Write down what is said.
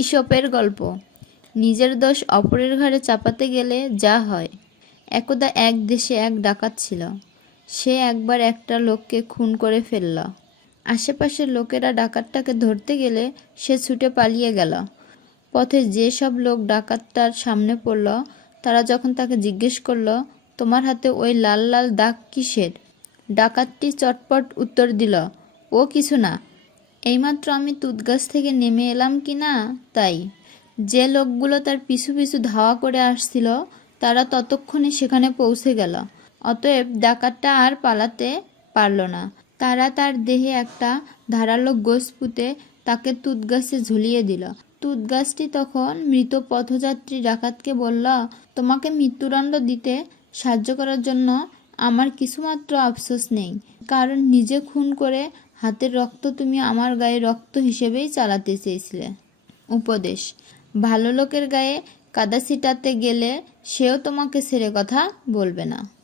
ইসপের গল্প। নিজের দোষ অপরের ঘাড়ে চাপাতে গেলে যা হয়। একদা এক দেশে এক ডাকাত ছিল। সে একবার একটা লোককে খুন করে ফেলল। আশেপাশের লোকেরা ডাকাতটাকে ধরতে গেলে সে ছুটে পালিয়ে গেল। পথে যেসব লোক ডাকাতটার সামনে পড়ল, তারা যখন তাকে জিজ্ঞেস করল, তোমার হাতে ওই লাল লাল দাগ কিসের? ডাকাতটি চটপট উত্তর দিল, ও কিছু না এইমাত্র আমি তুতগাছ থেকে নেমে এলাম কি না? তাই। যে লোকগুলো তার পিছু পিছু ধাওয়া করে আসছিল, তারা ততক্ষণে সেখানে পৌঁছে গেল। অতএব ডাকাতটা আর পালাতে পারল না। তারা তার দেহে একটা ধারালো গোস পুঁতে তাকে তুতগাছে ঝুলিয়ে দিল। তুতগাছটি তখন মৃত পথযাত্রী ডাকাতকে বলল, তোমাকে মৃত্যুদণ্ড দিতে সাহায্য করার জন্য আমার কিছুমাত্র আফসোস নেই। কারণ নিজে খুন করে হাতের রক্ত তুমি আমার গায়ে রক্ত হিসেবেই চালাতে চেয়েছিলে। উপদেশ, ভালো লোকের গায়ে কাদা ছিটাতে গেলে সেও তোমাকে ছেড়ে কথা বলবে না।